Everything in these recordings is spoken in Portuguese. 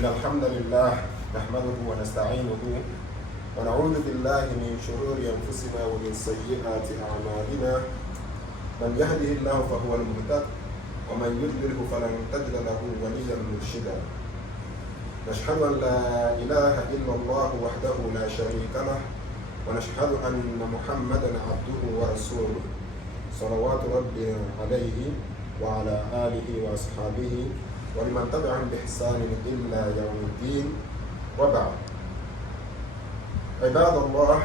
إن الحمد لله نحمده ونستعينه ونعوذ بالله من شرور أنفسنا ومن سيئات أعمالنا. من يهده الله فهو المهتد ومن يضلله فلن تجد له وليا مرشدا. نشهد أن لا إله إلا الله وحده لا شريك له ونشهد أن محمدا عبده ورسوله صلوات ربنا عليه وعلى آله وأصحابه ولمن تبعهم بإحسان إلا يوم الدين. وبعد، عباد الله،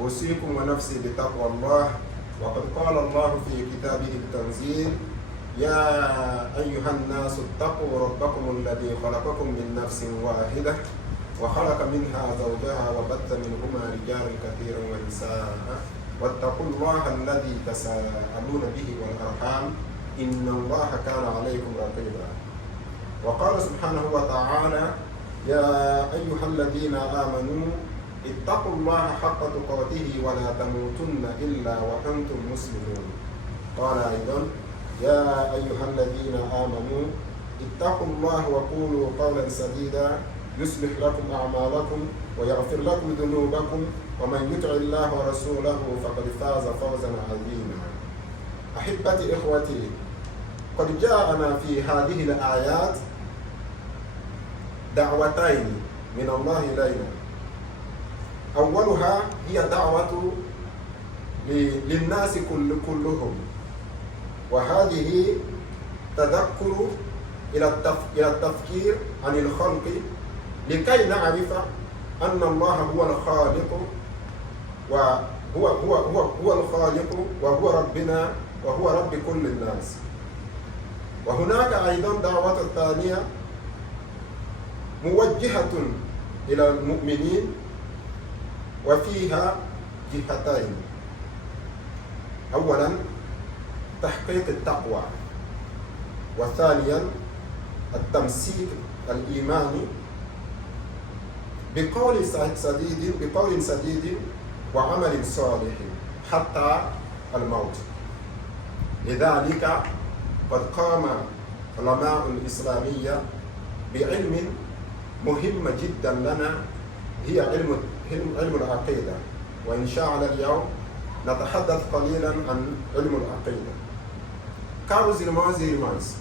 أوصيكم ونفسي بتقوى الله. وقد قال الله في كتابه التنزيل: يا أيها الناس اتقوا ربكم الذي خلقكم من نفس واحدة وخلق منها زوجها وبث منهما رجالا كثيرا ونساء واتقوا الله الذي تساءلون به والأرحام إن الله كان عليكم رقيبا. وقال سبحانه وتعالى: يا أيها الذين آمنوا اتقوا الله حق تقاته ولا تموتن إلا وأنتم مسلمون. قال أيضا: يا أيها الذين آمنوا اتقوا الله وقولوا قولا سديدا يصلح لكم أعمالكم ويغفر لكم ذنوبكم ومن يطع الله ورسوله فقد فاز فوزا عظيما. أحبتي إخوتي، قد جاءنا في هذه الآيات دعوتين من الله إلينا. أولها هي دعوة للناس كلهم، وهذه تذكر إلى التفكير عن الخلق لكي نعرف أن الله هو الخالق وهو الخالق وهو ربنا وهو رب كل الناس. وهناك أيضا دعوة ثانية موجهة إلى المؤمنين وفيها جهتين. أولا تحقيق التقوى، وثانيا التمسيك الإيماني بقول سديد وعمل صالح حتى الموت. لذلك قد قام علماء الإسلامية بعلم مهم جدا لنا، هي علم العقيدة. وإن شاء الله اليوم نتحدث قليلا عن علم العقيدة. Caros irmãos e irmãs,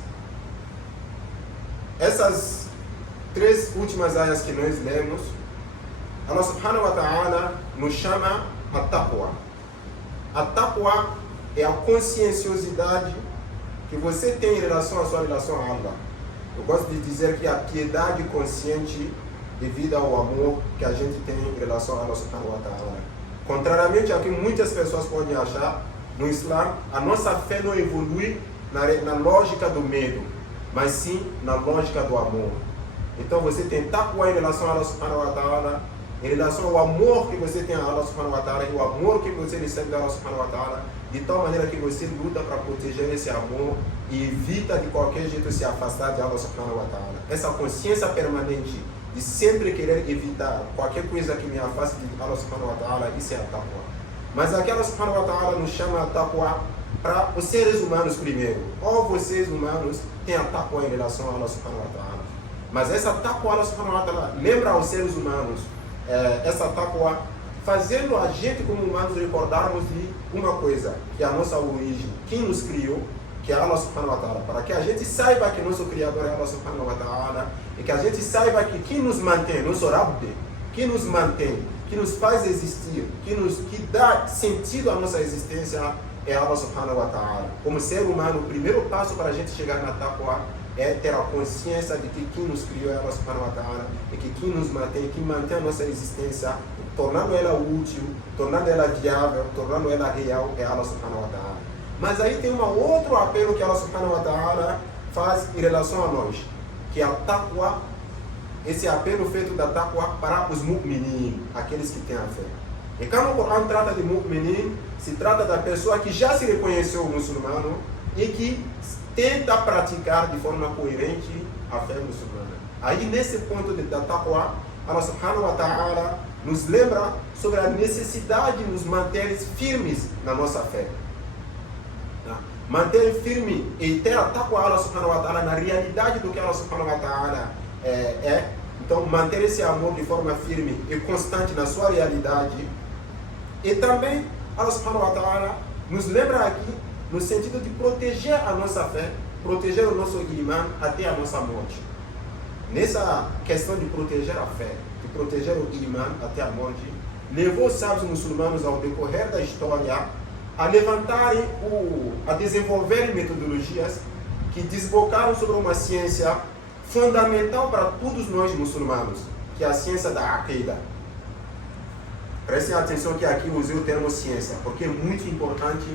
essas três últimas áreas que nós lemos, Allah subhanahu wa ta'ala nos chama a taqwa. A taqwa é a conscienciosidade que você tem em relação à sua relação a Allah. Eu gosto de dizer que a piedade consciente devido ao amor que a gente tem em relação a Allah subhanahu wa ta'ala. Contrariamente ao que muitas pessoas podem achar, no Islã, a nossa fé não evolui na lógica do medo, mas sim na lógica do amor. Então você tem taqwa em relação a Allah subhanahu wa ta'ala, em relação ao amor que você tem a Allah subhanahu wa ta'ala e o amor que você recebe da Allah subhanahu wa ta'ala, de tal maneira que você luta para proteger esse amor e evita de qualquer jeito se afastar de Allah subhanahu wa ta'ala. Essa consciência permanente de sempre querer evitar qualquer coisa que me afaste de Allah subhanahu wa ta'ala, isso é a taqwa. Mas aqui Allah subhanahu wa ta'ala nos chama a taqwa para os seres humanos primeiro. Ou vocês humanos têm a taqwa em relação a Allah subhanahu wa ta'ala. Mas essa taqwa Allah subhanahu wa ta'ala lembra aos seres humanos essa taqwa, fazendo a gente como humanos recordarmos de uma coisa, que é a nossa origem, quem nos criou, que é Allah subhanahu wa ta'ala, para que a gente saiba que nosso Criador é Allah subhanahu wa ta'ala e que a gente saiba que quem nos mantém, nosso Rabb, que nos mantém, que nos faz existir, que dá sentido à nossa existência é Allah subhanahu wa ta'ala. Como ser humano, o primeiro passo para a gente chegar na taqwa é ter a consciência de que quem nos criou é Allah subhanahu wa ta'ala e que quem nos mantém, quem mantém a nossa existência, tornando ela útil, tornando ela viável, tornando ela real, é Allah subhanahu wa ta'ala. Mas aí tem um outro apelo que Allah subhanahu wa ta'ala faz em relação a nós, que é a taqwa, esse apelo feito da taqwa para os mu'minin, aqueles que têm a fé. E quando o Corão trata de mu'minin, se trata da pessoa que já se reconheceu muçulmano e que tenta praticar de forma coerente a fé muçulmana. Aí nesse ponto da taqwa, Allah subhanahu wa ta'ala nos lembra sobre a necessidade de nos manter firmes na nossa fé. Manter firme e ter a taqwa Allah subhanahu wa ta'ala na realidade do que Allah subhanahu wa ta'ala Então, manter esse amor de forma firme e constante na sua realidade. E também, Allah subhanahu wa ta'ala nos lembra aqui no sentido de proteger a nossa fé, proteger o nosso imã até a nossa morte. Nessa questão de proteger a fé, de proteger o imã até a morte, levou os sábios muçulmanos ao decorrer da história a levantarem, a desenvolverem metodologias que desbocaram sobre uma ciência fundamental para todos nós muçulmanos, que é a ciência da Aqidah. Prestem atenção que aqui usei o termo ciência, porque é muito importante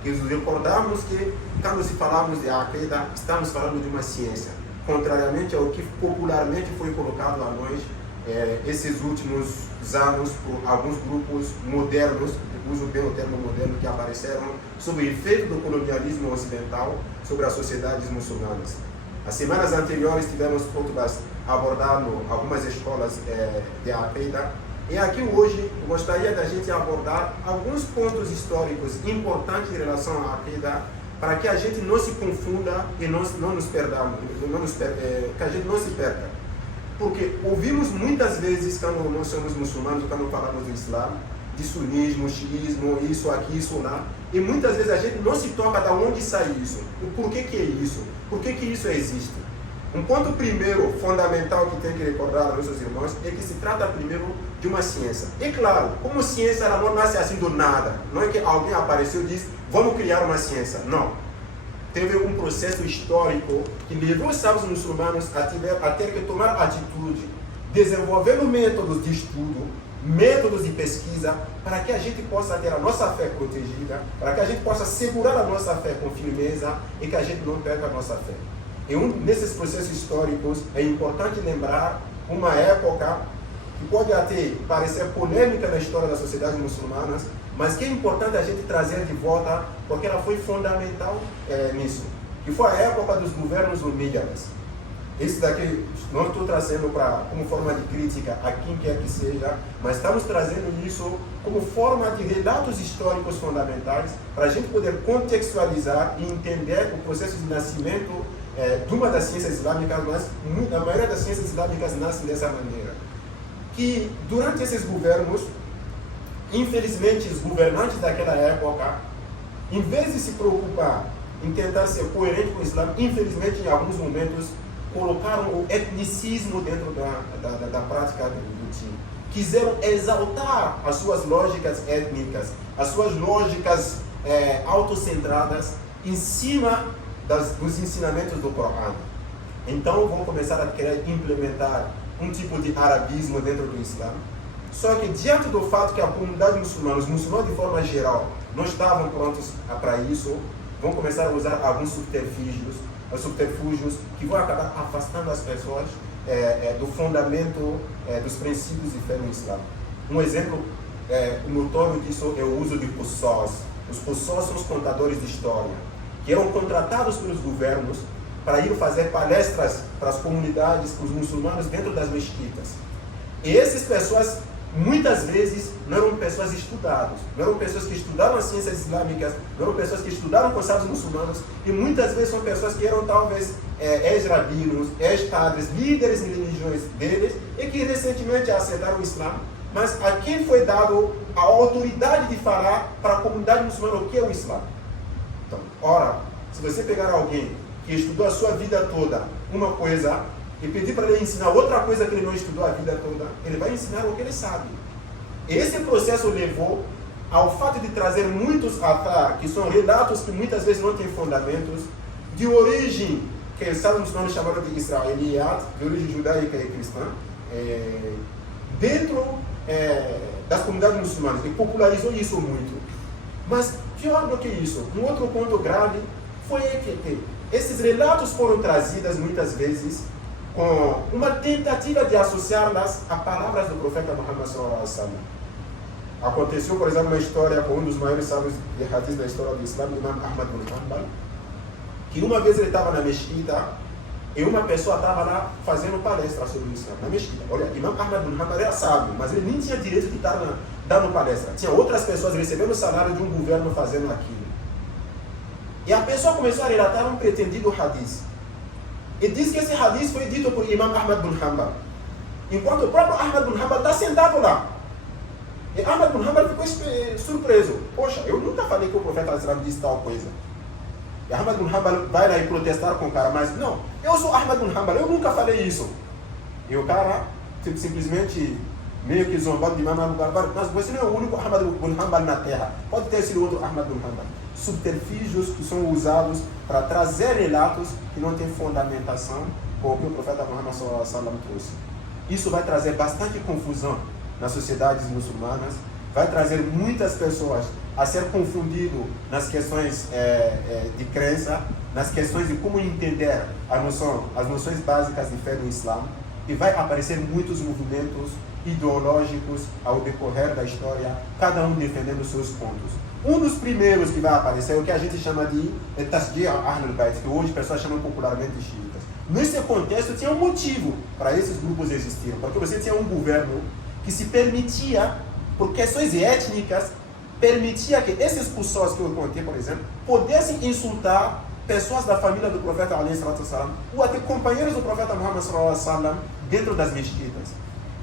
que nos recordarmos que quando se falamos de Aqidah, estamos falando de uma ciência, contrariamente ao que popularmente foi colocado a nós esses últimos anos por alguns grupos modernos, uso bem o termo moderno, que apareceram sob o efeito do colonialismo ocidental sobre as sociedades muçulmanas. As semanas anteriores tivemos khutbas abordando algumas escolas de Aqidah, e aqui hoje eu gostaria da gente abordar alguns pontos históricos importantes em relação à Aqidah, para que a gente não se confunda e não nos perdamos, que a gente não se perca. Porque ouvimos muitas vezes, quando nós somos muçulmanos, quando falamos do Islã, de sunismo, xiismo, isso aqui, isso lá, e muitas vezes a gente não se toca de onde sai isso, o porquê que é isso, por que isso existe. Um ponto primeiro, fundamental, que tem que recordar aos nossos irmãos, é que se trata primeiro de uma ciência. É claro, como ciência ela não nasce assim do nada, não é que alguém apareceu e disse, vamos criar uma ciência, não. Teve um processo histórico que levou os sábios muçulmanos a ter que tomar atitude, desenvolvendo métodos de estudo, métodos de pesquisa, para que a gente possa ter a nossa fé protegida, para que a gente possa segurar a nossa fé com firmeza e que a gente não perca a nossa fé. E nesses processos históricos é importante lembrar uma época que pode até parecer polêmica na história das sociedades muçulmanas, mas que é importante a gente trazer de volta, porque ela foi fundamental nisso, que foi a época dos governos umíyadas. Isso daqui não estou trazendo como forma de crítica a quem quer que seja, mas estamos trazendo isso como forma de relatos históricos fundamentais para a gente poder contextualizar e entender o processo de nascimento de uma das ciências islâmicas, mas a maioria das ciências islâmicas nascem dessa maneira. Que durante esses governos, infelizmente, os governantes daquela época, em vez de se preocupar em tentar ser coerente com o Islã, infelizmente, em alguns momentos, colocaram o etnicismo dentro da prática do time. Quiseram exaltar as suas lógicas étnicas, as suas lógicas autocentradas, em cima dos ensinamentos do Corão. Então, vão começar a querer implementar um tipo de arabismo dentro do Islã. Só que, diante do fato que a comunidade muçulmana, os muçulmanos de forma geral, não estavam prontos para isso, vão começar a usar alguns subterfúgios que vão acabar afastando as pessoas do fundamento dos princípios de fé no Islã. Um exemplo notório disso é o uso de qussos. Os qussos são os contadores de história, que eram contratados pelos governos para ir fazer palestras para as comunidades, para os muçulmanos dentro das mesquitas. E essas pessoas, muitas vezes, não eram pessoas estudadas, não eram pessoas que estudaram as ciências islâmicas, não eram pessoas que estudaram com os sábios muçulmanos, e muitas vezes são pessoas que eram talvez ex-rabinos, ex-padres, líderes em religiões deles, e que recentemente aceitaram o Islã, mas a quem foi dado a autoridade de falar para a comunidade muçulmana o que é o Islã. Então, ora, se você pegar alguém que estudou a sua vida toda uma coisa e pedir para ele ensinar outra coisa que ele não estudou a vida toda, ele vai ensinar o que ele sabe. Esse processo levou ao fato de trazer muitos athar, que são relatos que muitas vezes não têm fundamentos, de origem, que os sábios muçulmanos chamaram de israeliyat, de origem judaica e cristã, dentro das comunidades muçulmanas, e popularizou isso muito. Mas, pior do que isso, um outro ponto grave foi que esses relatos foram trazidos muitas vezes com uma tentativa de associá-las a palavras do profeta Muhammad sallallahu alaihi wasallam. Aconteceu, por exemplo, uma história com um dos maiores sábios de hadith da história do Islã, o Imam Ahmad bin Hanbal, que uma vez ele estava na mesquita e uma pessoa estava lá fazendo palestra sobre o Islã, na mesquita. Olha, Imam Ahmad bin Hanbal era sábio, mas ele nem tinha direito de estar dando palestra. Tinha outras pessoas recebendo o salário de um governo fazendo aquilo. E a pessoa começou a relatar um pretendido hadith. E diz que esse hadith foi dito por Imam Ahmad bin Hanbal. enquanto o próprio Ahmad bin Hanbal está sentado lá. E Ahmad bin Hanbal ficou surpreso. Poxa, eu nunca falei que o profeta disse tal coisa. E Ahmad bin Hanbal vai lá e protestar com o cara, mas não, eu sou Ahmad bin Hanbal, eu nunca falei isso. E o cara simplesmente meio que zombando de Imam Barbaro, mas você não é o único Ahmad bin Hanbal na Terra, pode ter sido outro Ahmad bin Hanbal. Subterfúgios que são usados para trazer relatos que não têm fundamentação com o que o profeta Muhammad sallallahu alaihi wasallam trouxe. Isso vai trazer bastante confusão nas sociedades muçulmanas, vai trazer muitas pessoas a ser confundido nas questões de crença, nas questões de como entender as noções básicas de fé no Islã, e vai aparecer muitos movimentos ideológicos ao decorrer da história, cada um defendendo seus pontos. Um dos primeiros que vai aparecer é o que a gente chama de Tasjih al-Ahlul Bayt, que hoje pessoas chamam popularmente de xiitas. Nesse contexto tinha um motivo para esses grupos existirem, porque você tinha um governo que se permitia, por questões étnicas, permitia que essas pessoas que eu contei, por exemplo, pudessem insultar pessoas da família do profeta ou até companheiros do profeta Muhammad dentro das mesquitas.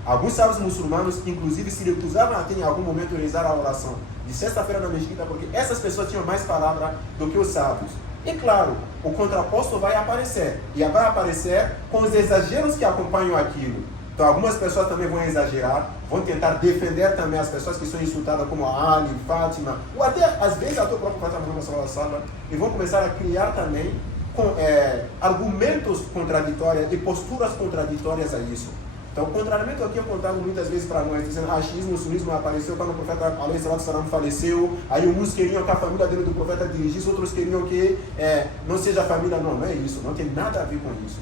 Alguns sábios muçulmanos, inclusive, se recusavam a ter em algum momento rezar a oração de sexta-feira na mesquita, porque essas pessoas tinham mais palavra do que os sábios. E claro, o contraposto vai aparecer, e vai aparecer com os exageros que acompanham aquilo. Então algumas pessoas também vão exagerar, vão tentar defender também as pessoas que são insultadas como Ali, Fátima, ou até às vezes até o próprio profeta Muhammad sallallahu alaihi wasallam, e vão começar a criar também argumentos contraditórios e posturas contraditórias a isso. Então, o contrariamento aqui é contado muitas vezes para nós, dizendo que xismo, o sunismo apareceu quando o profeta ﷺ faleceu, aí uns queriam que a família dele do profeta dirigisse, outros queriam que não seja família. Não, não é isso, não tem nada a ver com isso.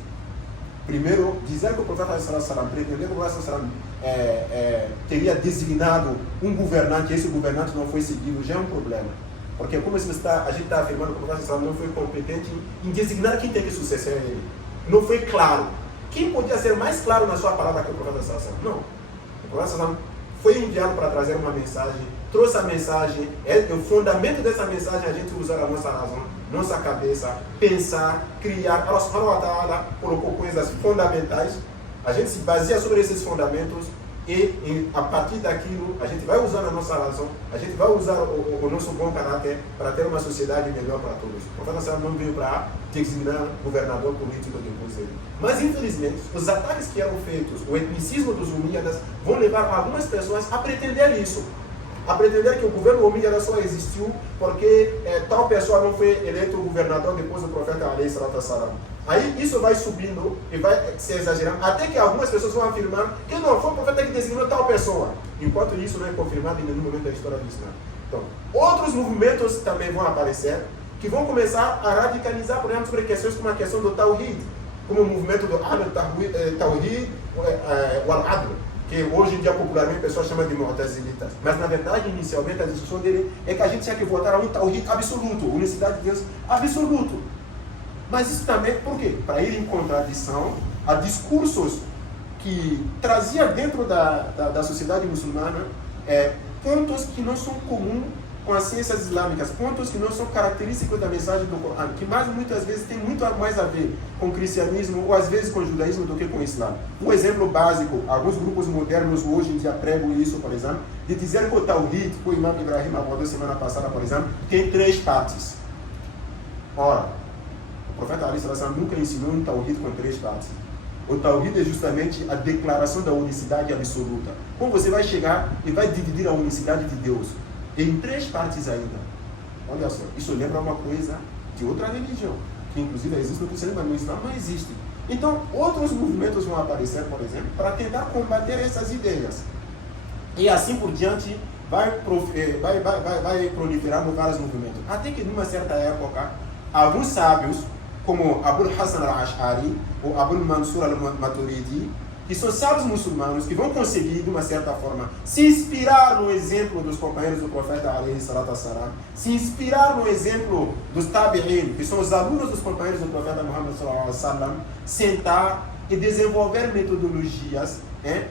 Primeiro, dizer que o profeta ﷺ pretendeu que o profeta ﷺ teria designado um governante, e esse governante não foi seguido, já é um problema. Porque como a gente está afirmando que o profeta ﷺ não foi competente em designar quem tem que suceder ele. Não foi claro. Quem podia ser mais claro na sua palavra que o profeta sallallahu alaihi wasallam? Não. O profeta sallallahu alaihi wasallam foi enviado para trazer uma mensagem, trouxe a mensagem, o fundamento dessa mensagem é a gente usar a nossa razão, nossa cabeça, pensar, criar. Allah subhanahu wa ta'ala colocou coisas fundamentais, a gente se baseia sobre esses fundamentos e a partir daquilo a gente vai usar a nossa razão, a gente vai usar o nosso bom caráter para ter uma sociedade melhor para todos. O profeta sallallahu alaihi wasallam não veio para designar governador político depois dele. Mas infelizmente, os ataques que eram feitos, o etnicismo dos umíyadas, vão levar algumas pessoas a pretender isso. A pretender que o governo umíyada só existiu porque tal pessoa não foi eleito governador depois do profeta alayhi salatu wassalam. Aí isso vai subindo e vai se exagerando, até que algumas pessoas vão afirmar que não, foi o profeta que designou tal pessoa. Enquanto isso não é confirmado em nenhum momento da história do Islã. Então, outros movimentos também vão aparecer, que vão começar a radicalizar, por exemplo, sobre questões como a questão do Tawhid, como o movimento do Tawhid wal-Adl, que hoje em dia popularmente a pessoa chama de Mu'tazilitas. Mas na verdade, inicialmente, a discussão dele é que a gente tinha que votar a um Tawhid absoluto, unicidade de Deus absoluto. Mas isso também, por quê? Para ir em contradição a discursos que trazia dentro da sociedade muçulmana pontos que não são comuns com as ciências islâmicas, pontos que não são característicos da mensagem do Corão, que muitas vezes tem muito mais a ver com o cristianismo ou às vezes com o judaísmo do que com o Islã. Um exemplo básico, alguns grupos modernos hoje em dia pregam isso, por exemplo, de dizer que o Tawhid, que o Imam Ibrahim abordou semana passada, por exemplo, tem 3 partes. Ora, o profeta alayhi sallam nunca ensinou um Tawhid com 3 partes. O Tawhid é justamente a declaração da unicidade absoluta. Como você vai chegar e vai dividir a unicidade de Deus em 3 partes ainda. Olha só, isso lembra uma coisa de outra religião, que inclusive existe no cristianismo, mas no Islã não existe. Então, outros movimentos vão aparecer, por exemplo, para tentar combater essas ideias. E assim por diante, vai proliferar vários movimentos. Até que, numa certa época, alguns sábios, como Abul Hassan al-Ash'ari ou Abul Mansur al-Maturidi, que são sábios muçulmanos que vão conseguir, de uma certa forma, se inspirar no exemplo dos companheiros do profeta alayhi salatu wassalam, se inspirar no exemplo dos tabi'in, que são os alunos dos companheiros do profeta Muhammad sallallahu alaihi wasallam, sentar e desenvolver metodologias,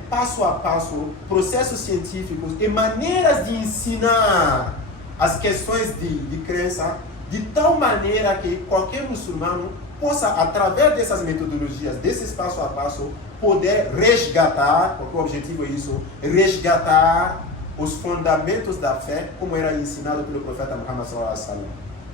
passo a passo, processos científicos e maneiras de ensinar as questões de crença, de tal maneira que qualquer muçulmano possa, através dessas metodologias, desses passo a passo, poder resgatar, porque o objetivo é isso, resgatar os fundamentos da fé, como era ensinado pelo profeta Muhammad sallallahu alaihi wasallam.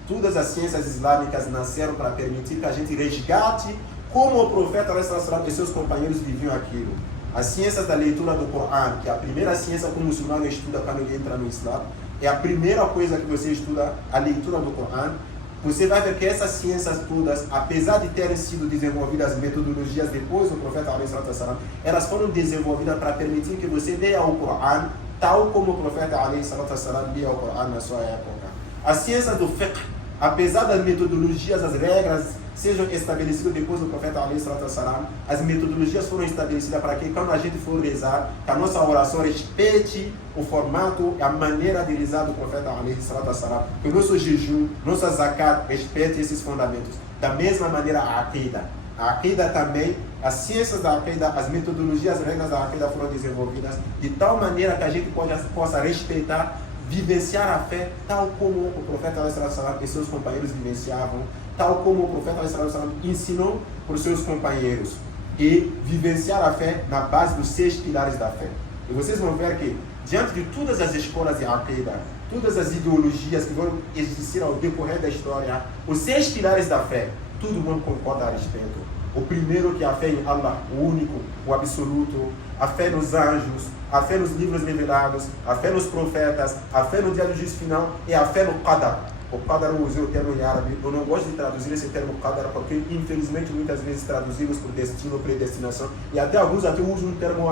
Todas as ciências islâmicas nasceram para permitir que a gente resgate como o profeta sallallahu alaihi wasallam e seus companheiros viviam aquilo. As ciências da leitura do Corão, que é a primeira ciência que o muçulmano estuda quando ele entra no Islã, é a primeira coisa que você estuda, a leitura do Corão. Você vai ver que essas ciências todas, apesar de terem sido desenvolvidas metodologias depois do profeta sallallahu alaihi wasallam, elas foram desenvolvidas para permitir que você leia o Corão tal como o profeta sallallahu alaihi wasallam lia o Corão na sua época. As ciências do fiqh, apesar das metodologias, as regras sejam estabelecidas depois do profeta sallallahu alaihi wasallam, as metodologias foram estabelecidas para que quando a gente for rezar, que a nossa oração respeite o formato e a maneira de rezar do profeta sallallahu alaihi wasallam, que o nosso jejum, nossa zakat respeite esses fundamentos. Da mesma maneira a Aqidah. A Aqidah também, as ciências da Aqidah, as metodologias, as regras da Aqidah foram desenvolvidas de tal maneira que a gente possa respeitar, vivenciar a fé tal como o profeta sallallahu alaihi wasallam e seus companheiros vivenciavam, tal como o profeta sallallahu alaihi wasallam ensinou para os seus companheiros, e vivenciar a fé na base dos 6 pilares da fé. E vocês vão ver que, diante de todas as escolas de Aqidah, todas as ideologias que vão existir ao decorrer da história, os 6 pilares da fé, todo mundo concorda a respeito. O primeiro, que é a fé em Allah, o único, o absoluto, a fé nos anjos, a fé nos livros revelados, a fé nos profetas, a fé no dia do juízo final e a fé no Qadar. O Qadar, eu usei o termo em árabe, eu não gosto de traduzir esse termo Qadar porque infelizmente muitas vezes traduzimos por destino, predestinação, e até alguns até usam um termo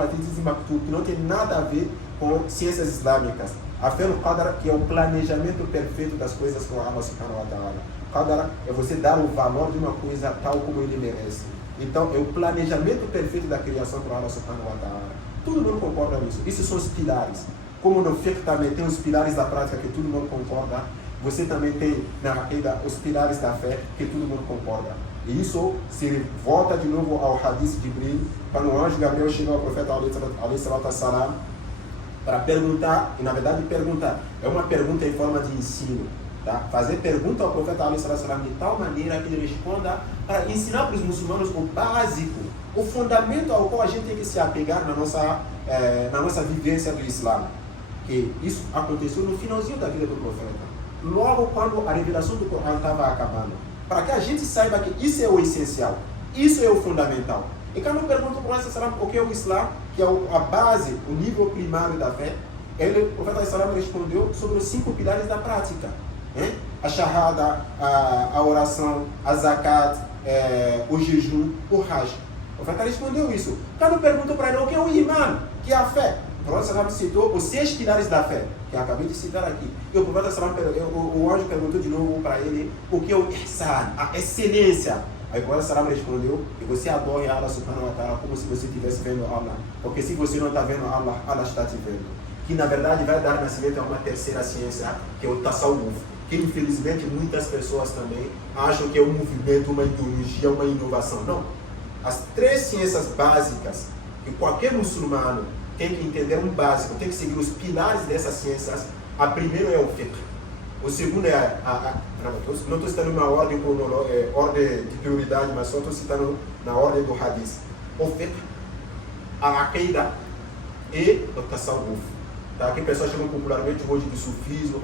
Maktub, que não tem nada a ver com ciências islâmicas. A fé no Qadar, que é o planejamento perfeito das coisas com Allah subhanahu wa ta'ala. Qadar é você dar o valor de uma coisa tal como ele merece. Então, é o planejamento perfeito da criação para Allah subhanahu wa ta'ala. Todo mundo concorda nisso. Esses são os pilares. Como no fiqh também tem os pilares da prática que todo mundo concorda, você também tem na Aqidah os pilares da fé que todo mundo concorda. E isso se volta de novo ao hadith de Jibril, quando o anjo Gabriel chegou ao profeta alaihi salam para perguntar, e na verdade perguntar, é uma pergunta em forma de ensino. Tá? Fazer pergunta ao profeta alaihi salam de tal maneira que ele responda para ensinar para os muçulmanos o básico, o fundamento ao qual a gente tem que se apegar na nossa vivência do Islã. Que isso aconteceu no finalzinho da vida do profeta. Logo quando a revelação do Corão estava acabando. Para que a gente saiba que isso é o essencial, isso é o fundamental. E quando pergunto para o profeta o que é o Islã, que é a base, o nível primário da fé, o profeta sallam respondeu sobre os 5 pilares da prática. A shahada, a oração, a zakat, o jejum, o hajj. O profeta respondeu isso. Quando perguntou para ele o que é o iman, que é a fé, o profeta citou os 6 pilares da fé, que eu acabei de citar aqui. E o profeta o anjo perguntou de novo para ele o que é o ihsan, a excelência. Aí o profeta respondeu que você adore Allah subhanahu wa ta'ala como se você estivesse vendo Allah. Porque se você não está vendo Allah, Allah está te vendo. Que na verdade vai dar nascimento a uma terceira ciência, que é o tasawwuf. Que infelizmente muitas pessoas também acham que é um movimento, uma ideologia, uma inovação. Não. As 3 ciências básicas que qualquer muçulmano tem que entender um básico, tem que seguir os pilares dessas ciências. A primeira é o fiqh. O segundo é não estou citando uma ordem de prioridade, mas só estou citando na ordem do hadith. O fiqh, a aqidah e o tasawwuf. Tá? Que pessoas chamam popularmente hoje de sufismo,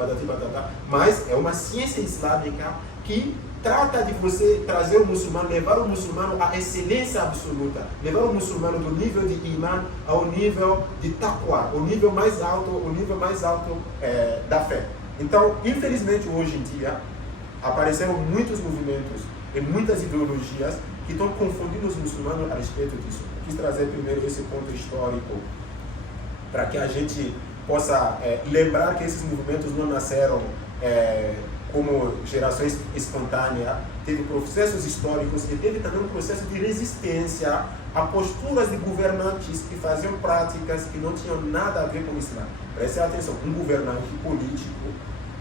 mas é uma ciência islâmica que trata de você trazer o muçulmano, levar o muçulmano à excelência absoluta, levar o muçulmano do nível de iman ao nível de taqwa, o nível mais alto da fé. Então, infelizmente, hoje em dia, apareceram muitos movimentos e muitas ideologias que estão confundindo os muçulmanos a respeito disso. Eu quis trazer primeiro esse ponto histórico para que a gente possa lembrar que esses movimentos não nasceram como gerações espontâneas, teve processos históricos e teve também um processo de resistência a posturas de governantes que faziam práticas que não tinham nada a ver com o Islã. Preste atenção, um governante político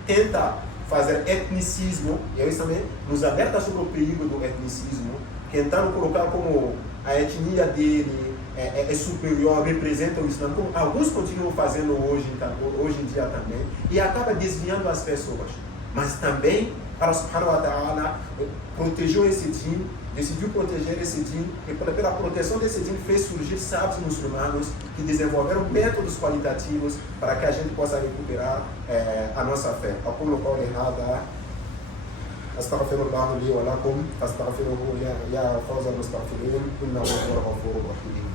tenta fazer etnicismo, e isso também nos alerta sobre o perigo do etnicismo, tentando colocar como a etnia dele é superior, representa o Islã, como alguns continuam fazendo hoje em dia também, e acaba desviando as pessoas. Mas também Allah subhanahu wa ta'ala protegeu esse din, decidiu proteger esse din, e pela proteção desse din fez surgir sábios muçulmanos que desenvolveram métodos qualitativos para que a gente possa recuperar a nossa fé. أقول قولي هذا أستغفر الله لي ولكم فاستغفروه يا فوز المستغفرين إنه هو الغفور الرحيم.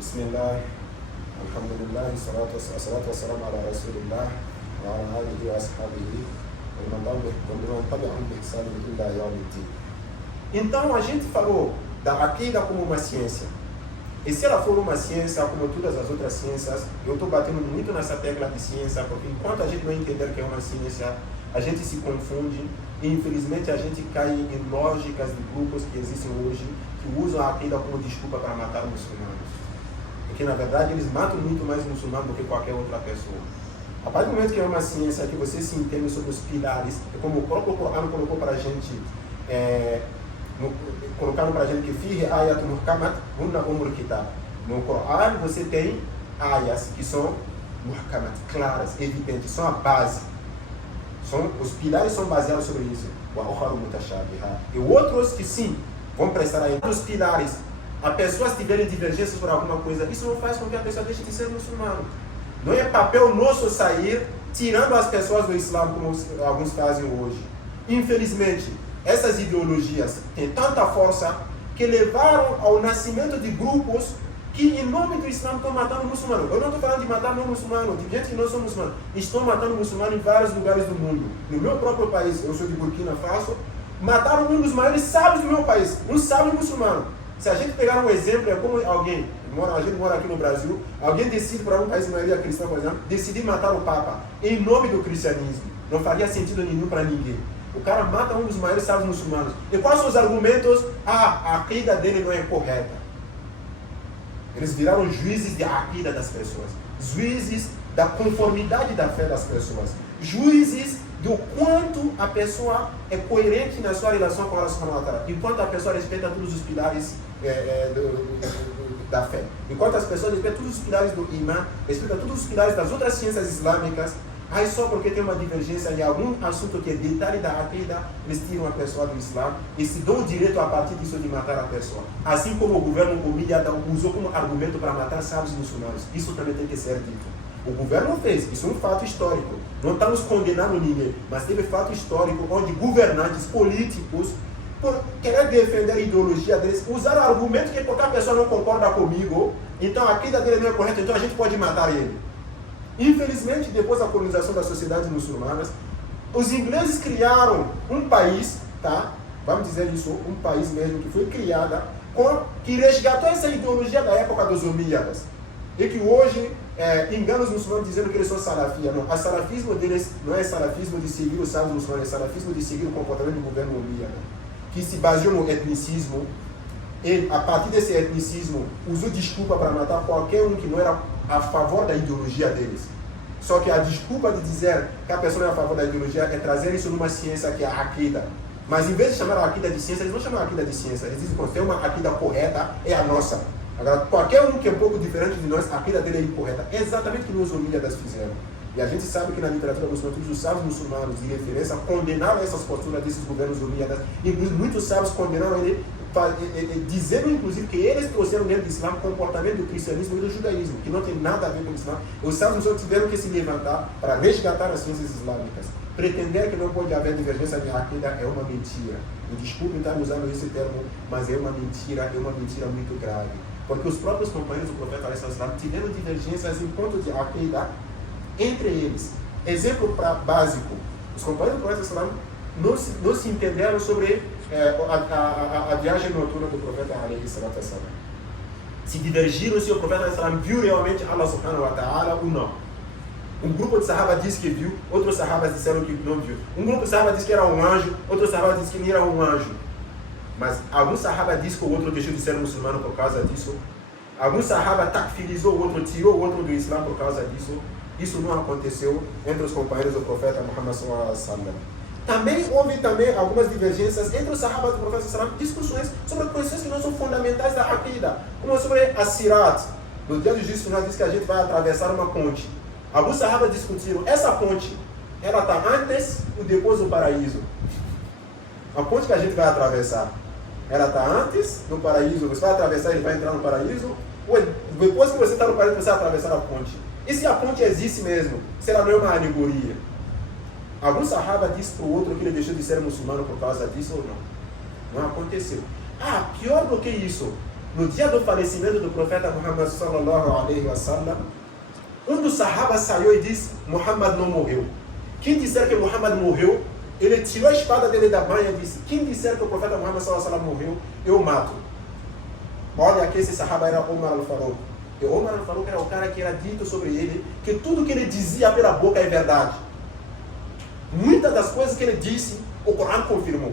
بسم الله الحمد لله والصلاة والسلام على رسول الله وعلى آله وأصحابه ومن تبعهم بإحسان إلى يوم الدين. Então a gente falou da Aqida como uma ciência. E se ela for uma ciência, como todas as outras ciências, eu estou batendo muito nessa tecla de ciência, porque enquanto a gente não entender que é uma ciência, a gente se confunde e infelizmente a gente cai em lógicas de grupos que existem hoje que usam a Aqida como desculpa para matar os muçulmanos. Porque na verdade eles matam muito mais muçulmanos do que qualquer outra pessoa. A partir do momento que é uma ciência que você se entende sobre os pilares, como o próprio Corão colocou para a gente, colocaram para a gente que fihi ayatun muhkamat hunna umul kitab. No Corão você tem ayas que são muhkamat, claras, evidentes, são a base. Os pilares são baseados sobre isso. E outros que sim, vão prestar aí. Os pilares, as pessoas tiverem divergências por alguma coisa, isso não faz com que a pessoa deixe de ser muçulmano. Não é papel nosso sair tirando as pessoas do Islã como alguns fazem hoje. Infelizmente, essas ideologias têm tanta força que levaram ao nascimento de grupos que, em nome do Islã, estão matando muçulmanos. Eu não estou falando de matar não muçulmanos, de gente que não são muçulmanos. Estão matando muçulmanos em vários lugares do mundo. No meu próprio país, eu sou de Burkina Faso, mataram um dos maiores sábios do meu país, um sábio muçulmano. Se a gente pegar um exemplo, é como alguém, a gente mora aqui no Brasil, alguém decide para um país de maioria cristã, por exemplo, decidir matar o Papa em nome do cristianismo. Não faria sentido nenhum para ninguém. O cara mata um dos maiores sábios muçulmanos. E quais são os argumentos? A aqida dele não é correta. Eles viraram juízes da aqida das pessoas. Juízes da conformidade da fé das pessoas. Juízes do quanto a pessoa é coerente na sua relação com Allah subhanahu wa ta'ala. Enquanto a pessoa respeita todos os pilares da fé. Enquanto as pessoas respeitam todos os pilares do imã, respeitam todos os pilares das outras ciências islâmicas, aí só porque tem uma divergência em algum assunto que é detalhe da aqida, eles tiram a pessoa do Islã e se dão o direito a partir disso de matar a pessoa. Assim como o governo Omídia usou como argumento para matar sábios muçulmanos. Isso também tem que ser dito. O governo fez, isso é um fato histórico. Não estamos condenando ninguém, mas teve fato histórico onde governantes políticos, por querer defender a ideologia deles, usaram o argumento que qualquer pessoa não concorda comigo, então a aqida dele não é correta, então a gente pode matar ele. Infelizmente, depois da colonização das sociedades muçulmanas, os ingleses criaram um país, tá? Vamos dizer isso, um país mesmo que foi criada, que resgatou essa ideologia da época dos omíadas. E que hoje engana os muçulmanos dizendo que eles são salafia. Não, o salafismo deles não é salafismo de seguir os sábios muçulmanos, é salafismo de seguir o comportamento do governo omíada, que se baseou no etnicismo. E a partir desse etnicismo usou desculpa para matar qualquer um que não era a favor da ideologia deles. Só que a desculpa de dizer que a pessoa não é a favor da ideologia é trazer isso numa ciência que é a aqida. Mas em vez de chamar a aqida de ciência, eles não chamam a aqida de ciência. Eles dizem que tem uma aqida correta, é a nossa. Agora, qualquer um que é um pouco diferente de nós, a aqida dele é incorreta. É exatamente o que os omíadas fizeram. E a gente sabe que na literatura muçulmana, todos os sábios muçulmanos de referência condenaram essas posturas desses governos omíadas. E muitos sábios condenaram ele, dizendo inclusive que eles trouxeram dentro do Islã o comportamento do cristianismo e do judaísmo, que não tem nada a ver com o Islã. Os sábios muçulmanos tiveram que se levantar para resgatar as ciências islâmicas. Pretender que não pode haver divergência de aqida é uma mentira. Me desculpe estar usando esse termo, mas é uma mentira muito grave. Porque os próprios companheiros do profeta ﷺ tiveram divergências em ponto de aqida entre eles. Exemplo básico, os companheiros do profeta ﷺ não se entenderam sobre a viagem noturna do profeta ﷺ. Se divergiram se o profeta ﷺ viu realmente Allah subhanahu wa ta'ala ou não. Um grupo de sahaba disse que viu, outros sahabas disseram que não viu. Um grupo de sahaba disse que era um anjo, outros sahabas disse que não era um anjo. Mas algum sahaba disse que o outro deixou de ser muçulmano por causa disso. Algum sahaba takfirizou o outro, tirou o outro do Islã por causa disso. Isso não aconteceu entre os companheiros do profeta Muhammad sallallahu alaihi wasallam. Também houve algumas divergências entre os sahabas do profeta sallallahu alaihi wasallam, discussões sobre questões que não são fundamentais da Aqida, como sobre a Sirat. No dia do juízo final diz que a gente vai atravessar uma ponte. Alguns sahabas discutiram, essa ponte, ela está antes ou depois do paraíso? A ponte que a gente vai atravessar, ela está antes do paraíso, você vai atravessar e vai entrar no paraíso, ou depois que você está no paraíso, você vai atravessar a ponte? E se a ponte existe mesmo, se ela não é uma alegoria? Algum sahaba disse para o outro que ele deixou de ser muçulmano por causa disso ou não? Não aconteceu. Pior do que isso, no dia do falecimento do profeta Muhammad sallallahu alaihi wasallam, um dos sahabas saiu e disse, Muhammad não morreu. Quem disser que Muhammad morreu, ele tirou a espada dele da banha e disse, quem disser que o profeta Muhammad sallallahu alaihi wasallam morreu, eu mato. Olha que esse sahaba era Omar al-Faruq. E Omar al-Faruq era o cara que era dito sobre ele, que tudo que ele dizia pela boca é verdade. Muitas das coisas que ele disse, o Corão confirmou.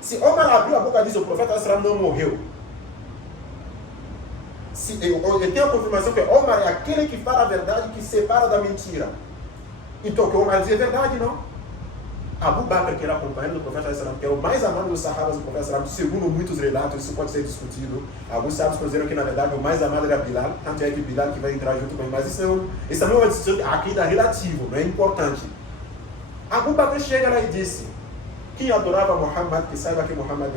Se Omar abriu a boca e disse, o profeta sallallahu alaihi wasallam não morreu, eu tenho a confirmação que Omar é aquele que fala a verdade, que separa da mentira. Então, o que Omar diz é verdade, não? Abu Bakr, que era companheiro do profeta sallallahu alaihi wasallam, que é o mais amado dos sahabas do profeta sallallahu alaihi wasallam, segundo muitos relatos, isso pode ser discutido. Alguns sábios consideram que, na verdade, o mais amado era Bilal, tanto é que Bilal que vai entrar junto com ele, mas isso não é uma discussão aqui da relativo, não é importante. Abu Bakr chega lá e disse, quem adorava Muhammad, que saiba que Muhammad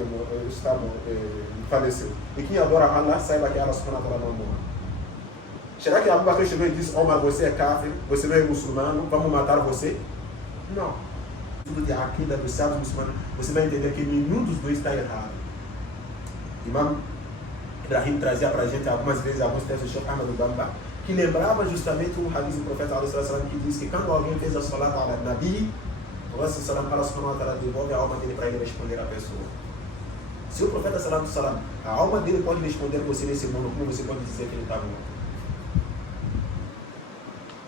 faleceu. E quem adora Allah, saiba que Allah subhanahu wa ta'ala não morre. Será que Abu Bakr chegou e disse, Omar, você é kafir, você não é muçulmano, vamos matar você? Não. Tudo de aqida dos sábios muçulmanos, você vai entender que nenhum dos dois está errado. Imam Ibrahim trazia para a gente algumas vezes alguns textos do Sheikh Ahmad al-Bamba, que lembrava justamente um hadith do profeta ﷺ, que diz que quando alguém fez a salat ala nabi, Allah subhanahu wa ta'ala devolve a alma dele para ele responder a pessoa. Se o profeta ﷺ, a alma dele pode responder você nesse mundo, como você pode dizer que ele está morto?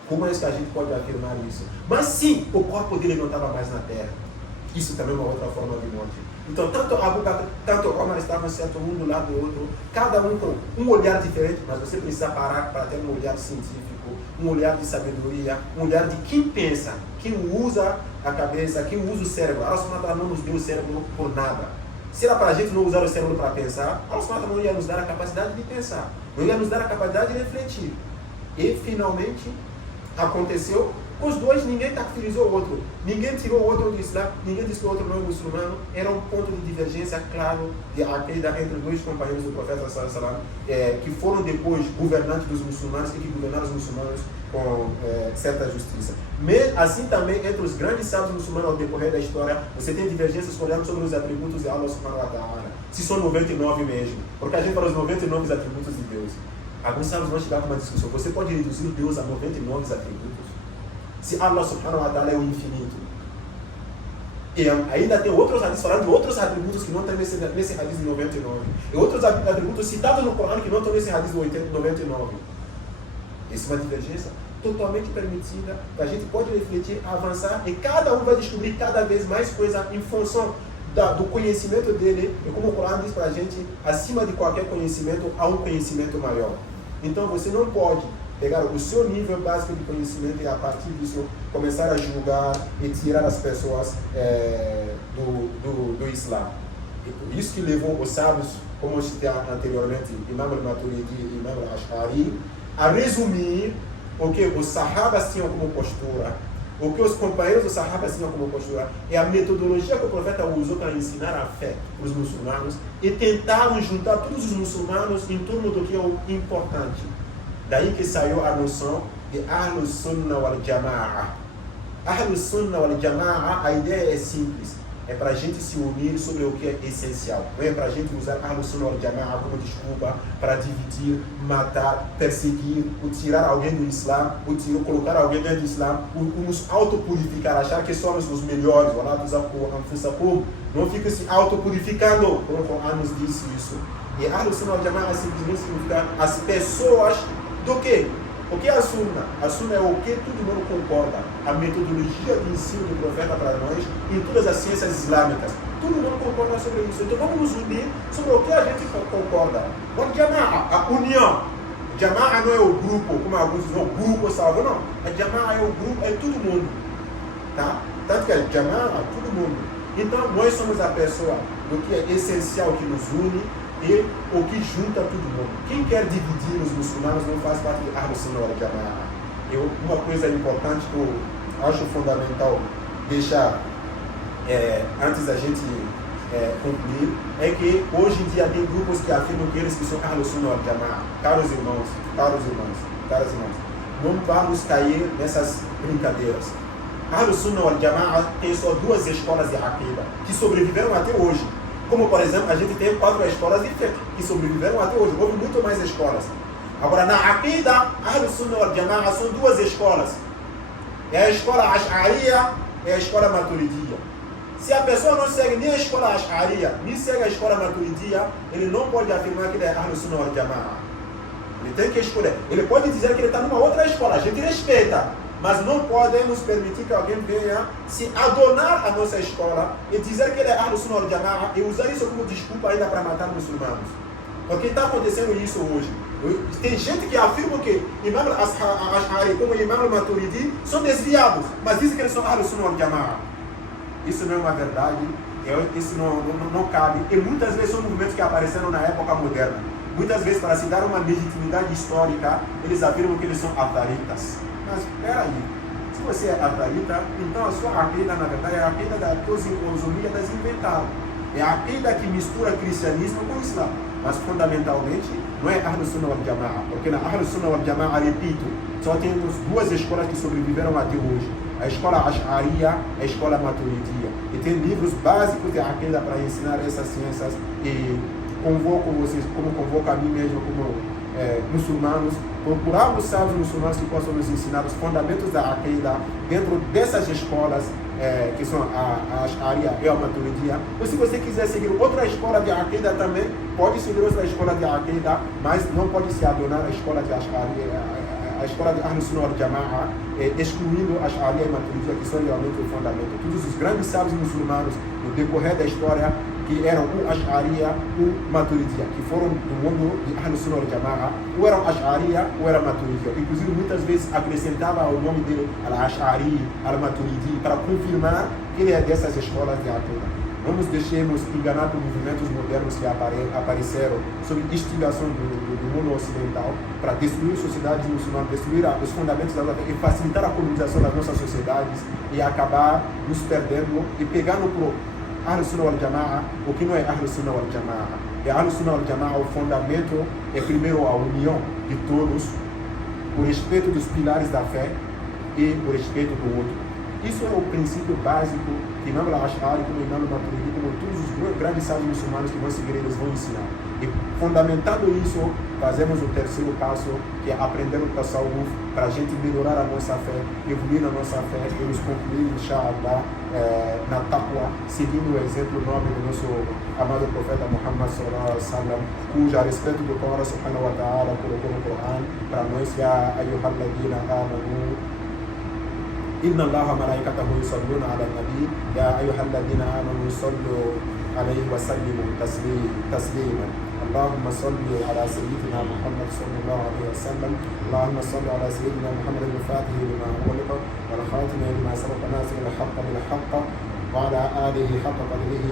Como é isso que a gente pode afirmar isso? Mas sim, o corpo dele não estava mais na terra. Isso também é uma outra forma de morte. Então, tanto Abu Bakr, tanto Omar estavam certo um do lado do outro, cada um com um olhar diferente, mas você precisa parar para ter um olhar científico, um olhar de sabedoria, um olhar de quem pensa, quem usa a cabeça, quem usa o cérebro. Allah subhanahu wa ta'ala não nos deu o cérebro por nada. Se era para a gente não usar o cérebro para pensar, Allah subhanahu wa ta'ala não ia nos dar a capacidade de pensar, não ia nos dar a capacidade de refletir. E finalmente aconteceu, os dois, ninguém takfirizou o outro, ninguém tirou o outro do Islã, ninguém disse que o outro não é muçulmano. Era um ponto de divergência claro de aqida entre dois companheiros do profeta sallallahu alaihi wasallam, que foram depois governantes dos muçulmanos e que governaram os muçulmanos com certa justiça. Mas, assim também, entre os grandes sábios muçulmanos ao decorrer da história, você tem divergências olhando sobre os atributos de Allah subhanahu wa ta'ala, se são 99 mesmo, porque a gente fala os 99 atributos de Deus. Alguns sábios vão chegar com uma discussão, você pode reduzir Deus a 99 atributos? Se Allah subhanahu wa ta'ala é o infinito. E ainda tem outros hadiths falando de outros atributos que não estão nesse hadith de 99. E outros atributos citados no Corão que não estão nesse hadith de 99. Essa é uma divergência totalmente permitida, que a gente pode refletir, avançar, e cada um vai descobrir cada vez mais coisa em função do conhecimento dele. E como o Corão diz para a gente, acima de qualquer conhecimento, há um conhecimento maior. Então você não pode pegar o seu nível básico de conhecimento e a partir disso começar a julgar e tirar as pessoas do Islã. E por isso que levou os sábios, como eu citei anteriormente, Imam al-Maturidi e Imam al-Ash'ari, a resumir o que os sahabas tinham como postura, o que os companheiros dos sahabas tinham como postura, é a metodologia que o profeta usou para ensinar a fé para os muçulmanos, e tentaram juntar todos os muçulmanos em torno do que é o importante. Daí que saiu a noção de Ahlus Sunnah wal Jama'a. Ahlus Sunnah wal Jama'a, a ideia é simples. É para a gente se unir sobre o que é essencial. Não é para a gente usar Ahlus Sunnah wal Jama'a como desculpa para dividir, matar, perseguir, ou tirar alguém do Islã, ou colocar alguém dentro do Islã, ou nos autopurificar, achar que somos os melhores. Não fica se autopurificando, como o Corão nos disse isso. E Ahlus Sunnah wal Jama'a simplesmente significa as pessoas do quê? O que é a Sunna? A Sunna é o que todo mundo concorda. A metodologia de ensino do profeta para nós em todas as ciências islâmicas. Todo mundo concorda sobre isso. Então vamos nos unir sobre o que a gente concorda. O Jama'a, a união. Jama'a não é o grupo, como alguns dizem, o grupo salvo, não. A Jama'a é o grupo, é todo mundo. Tá? Tanto que a Jama'a, todo mundo. Então, nós somos a pessoa do que é essencial, que nos une e o que junta todo mundo. Quem quer dividir os muçulmanos não faz parte de Ahlus Sunnah wal Jama'a. Uma coisa importante que eu acho fundamental deixar antes da gente concluir é que hoje em dia tem grupos que afirmam que eles que são Ahlus Sunnah wal Jama'a. Caros irmãos, não vamos cair nessas brincadeiras. Ahlus Sunnah wal Jama'a tem só 2 escolas de Aqidah que sobreviveram até hoje. Como, por exemplo, a gente tem 4 escolas de fiqh que sobreviveram até hoje. Houve muito mais escolas. Agora, na Aqidah, Ahlus Sunnah wal Jama'a são 2 escolas. É a escola Ash'ariyya e a escola Maturidiyya. Se a pessoa não segue nem a escola Ash'ariyya, nem segue a escola Maturidiyya, ele não pode afirmar que ele é Ahlus Sunnah wal Jama'a. Ele tem que escolher. Ele pode dizer que ele está numa outra escola. A gente respeita. Mas não podemos permitir que alguém venha se adonar à nossa escola e dizer que ele é Ahlus Sunnah wal Jama'a e usar isso como desculpa ainda para matar muçulmanos. Porque está acontecendo isso hoje. Tem gente que afirma que Imam al-Ash'ari como Imam al-Maturidi são desviados, mas dizem que eles são Ahlus Sunnah wal Jama'a. Isso não é uma verdade, isso não cabe. E muitas vezes são movimentos que apareceram na época moderna. Muitas vezes, para se dar uma legitimidade histórica, eles afirmam que eles são ataritas. Mas, peraí, se você é atarita, então a sua Aqidah, na verdade, é a Aqidah que os omíadas inventaram. É a Aqidah que mistura cristianismo com o Islã. Mas, fundamentalmente, não é Ahlus Sunnah wal Jama'a. Porque na Ahlus Sunnah wal Jama'a, repito, só temos 2 escolas que sobreviveram até hoje. A escola Ash'ariyya e a escola Maturidiyya. E tem livros básicos de Aqidah para ensinar essas ciências. E convoco vocês, como convoco a mim mesmo, como muçulmanos, procurar os sábios muçulmanos que possam nos ensinar os fundamentos da Aqidah dentro dessas escolas que são a Ash'ariyya e a Maturidiyya. Ou se você quiser seguir outra escola de Aqidah também, pode seguir outra escola de Aqidah, mas não pode se adonar a escola de Ash'ariyya, a escola de Ahlus Sunnah wal Jama'a, excluindo a Ash'ariyya e Maturidiyya, que são realmente o fundamento. Todos os grandes sábios muçulmanos, no decorrer da história, que eram o Ash'ariyya ou Maturidiyya, que foram do mundo de Ahlus Sunnah wal Jama'a, ou eram Ash'ariyya ou eram Maturidiyya. Inclusive, muitas vezes acrescentava o nome dele al-Ash'ari, al-Maturidi, para confirmar que ele é dessas escolas de Aqidah. Não nos deixemos enganar por movimentos modernos que apareceram sob instigação do mundo ocidental para destruir sociedades muçulmanas, destruir os fundamentos da fé e facilitar a colonização das nossas sociedades e acabar nos perdendo e pegando por Ahlus Sunnah wal Jama'a, o que não é Ahlus Sunnah wal Jama'a. E Ahlus Sunnah wal Jama'a, o fundamento é primeiro a união de todos, o respeito dos pilares da fé e o respeito do outro. Isso é o princípio básico que Imam al-Ash'ari, como Imam al-Maturidi, como todos os grandes sábios muçulmanos que vão seguir, eles vão ensinar. E fundamentando isso, fazemos o terceiro passo, que é aprender o Tasawwuf, para a gente melhorar a nossa fé, evoluir na nossa fé e nos concluir, inshallah, na taqwa, seguindo o exemplo nobre do nosso amado profeta Muhammad sallallahu alaihi wasallam, cuja a respeito do qual Allah subhanahu wa ta'ala colocou no Coran para nós, ya ayyuhalladhina amanu إن الله وملائكته يصلون على النبي يا أيها الذين آمنوا صلوا عليه وسلموا تسليما اللهم صل على سيدنا محمد صلى الله عليه وسلم اللهم صل على سيدنا محمد الفاتح لما أغلق والخاتم لما سبق ناصر الحق بالحق وعلى آله حق قدره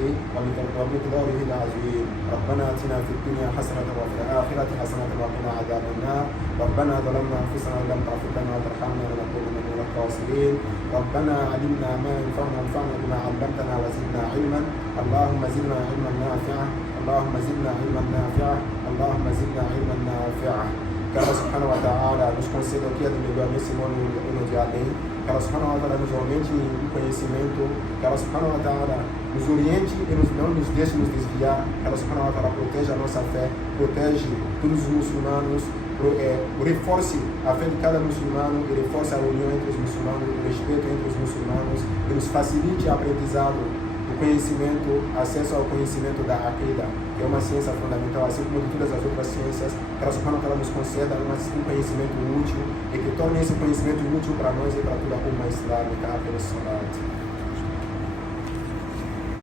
ومقداره العظيم ربنا آتنا في الدنيا حسنة وفي الآخرة حسنة وقنا عذاب النار ربنا ظلمنا أنفسنا وإن لم تغفر لنا وترحمنا لنكونن من الخاسرين ربنا علمنا ما ينفعنا وانفعنا بما علمتنا وزدنا علما اللهم زدنا علما نافعا اللهم زدنا علما نافعا اللهم زدنا علما نافعا. Que Allah subhanahu wa ta'ala nos conceda o que é do melhor nesse mundo e no dia além. Que Allah subhanahu wa ta'ala nos aumente em conhecimento. Que Allah subhanahu wa ta'ala nos oriente e não nos deixe nos desviar. Que Allah subhanahu wa ta'ala proteja a nossa fé, protege todos os muçulmanos, reforce a fé de cada muçulmano e reforce a união entre os muçulmanos, o respeito entre os muçulmanos e nos facilite o aprendizado, o conhecimento, acesso ao conhecimento da Aqidah, que é uma ciência fundamental, assim como de todas as outras ciências. Que Allah subhanahu wa ta'ala nos conceda um conhecimento útil e que torne esse conhecimento útil para nós e para toda a umma islâmica.